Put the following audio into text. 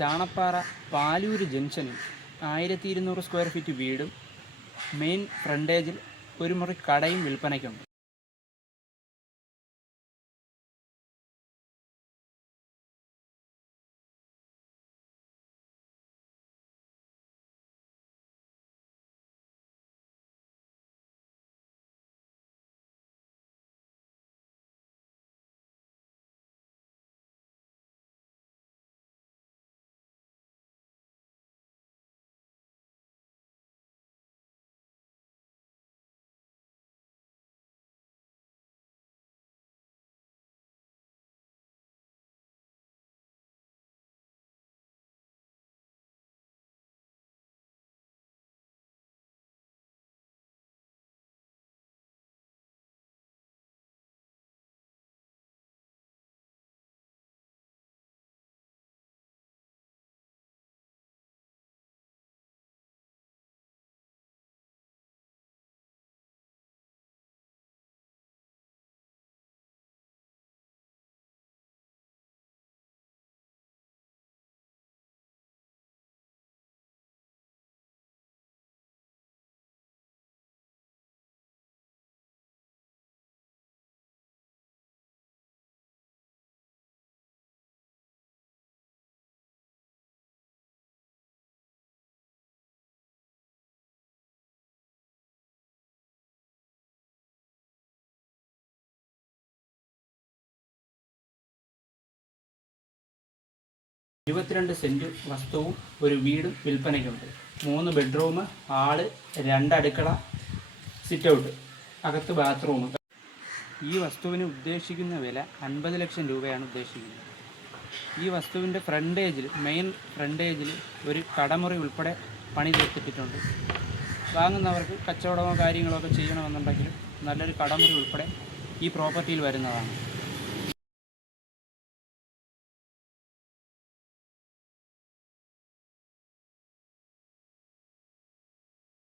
ചാണപ്പാറ പാലൂര് ജംഗ്ഷനിൽ ആയിരത്തി ഇരുന്നൂറ് സ്ക്വയർ ഫീറ്റ് വീടും മെയിൻ ഫ്രണ്ടേജിൽ ഒരു മുറി കടയും വിൽപ്പനയ്ക്കുണ്ട്. ഇരുപത്തിരണ്ട് സെന്റ് വസ്തുവും ഒരു വീടും വിൽപ്പനയ്ക്കുണ്ട്. മൂന്ന് ബെഡ്റൂം ഹാൾ രണ്ടടുക്കള സിറ്റ് ഔട്ട് അകത്ത് ബാത്റൂം ഈ വസ്തുവിന് ഉദ്ദേശിക്കുന്ന വില അൻപത് ലക്ഷം രൂപയാണ് ഉദ്ദേശിക്കുന്നത്. ഈ വസ്തുവിന്റെ ഫ്രണ്ടേജിൽ മെയിൻ ഫ്രണ്ടേജിൽ ഒരു കടമുറി ഉൾപ്പെടെ പണി തീർത്തിട്ടുണ്ട്. വാങ്ങുന്നവർക്ക് കച്ചവടമോ കാര്യങ്ങളോ ഒക്കെ ചെയ്യണമെന്നുണ്ടെങ്കിലും നല്ലൊരു കടമുറി ഉൾപ്പെടെ ഈ പ്രോപ്പർട്ടിയിൽ വരുന്നതാണ്.